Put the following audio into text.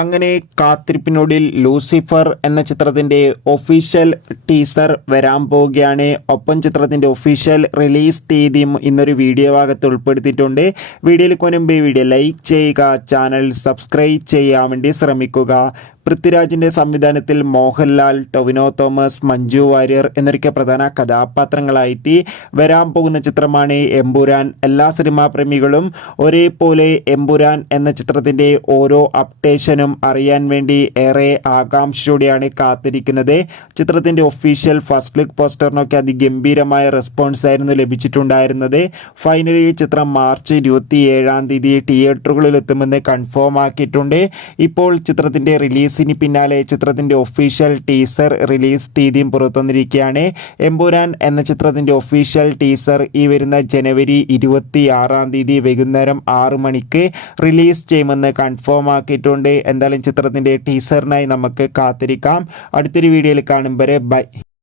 അങ്ങനെ കാത്തിരിപ്പിനൊടുവിൽ ലൂസിഫർ എന്ന ചിത്രത്തിൻ്റെ ഒഫീഷ്യൽ ടീസർ വരാൻ പോവുകയാണ്. ഒപ്പം ചിത്രത്തിൻ്റെ ഒഫീഷ്യൽ റിലീസ് തീയതിയും ഇന്നൊരു വീഡിയോ ഭാഗത്ത് ഉൾപ്പെടുത്തിയിട്ടുണ്ട്. വീഡിയോയിൽ മുൻപ് വീഡിയോ ലൈക്ക് ചെയ്യുക, ചാനൽ സബ്സ്ക്രൈബ് ചെയ്യാൻ വേണ്ടി ശ്രമിക്കുക. പൃഥ്വിരാജിൻ്റെ സംവിധാനത്തിൽ മോഹൻലാൽ, ടൊവിനോ തോമസ്, മഞ്ജു വാര്യർ എന്നൊക്കെ പ്രധാന കഥാപാത്രങ്ങളായിട്ട് വരാൻ പോകുന്ന ചിത്രമാണ് എമ്പുരാൻ. എല്ലാ സിനിമാ പ്രേമികളും ഒരേപോലെ എമ്പുരാൻ എന്ന ചിത്രത്തിൻ്റെ ഓരോ അപ്ഡേഷനും അറിയാൻ വേണ്ടി ഏറെ ആകാംക്ഷയോടെയാണ് കാത്തിരിക്കുന്നത്. ചിത്രത്തിൻ്റെ ഒഫീഷ്യൽ ഫസ്റ്റ് ലുക്ക് പോസ്റ്ററിനൊക്കെ അതിഗംഭീരമായ റെസ്പോൺസ് ആയിരുന്നു ലഭിച്ചിട്ടുണ്ടായിരുന്നത്. ഫൈനലി ചിത്രം മാർച്ച് 27 തിയേറ്ററുകളിൽ എത്തുമെന്ന് കൺഫേം ആക്കിയിട്ടുണ്ട്. ഇപ്പോൾ ചിത്രത്തിൻ്റെ റിലീസിന് പിന്നാലെ ചിത്രത്തിൻ്റെ ഒഫീഷ്യൽ ടീസർ റിലീസ് തീയതിയും പുറത്തുവന്നിരിക്കുകയാണ്. എമ്പുരാൻ എന്ന ചിത്രത്തിൻ്റെ ഒഫീഷ്യൽ ടീസർ ഈ വരുന്ന ജനുവരി 26 വൈകുന്നേരം 6 മണിക്ക് റിലീസ് ചെയ്യുമെന്ന് കൺഫേം ആക്കിയിട്ടുണ്ട്. എന്തായാലും ചിത്രത്തിൻ്റെ ടീസറിനായി നമുക്ക് കാത്തിരിക്കാം. അടുത്തൊരു വീഡിയോയിൽ കാണും വരെ ബൈ.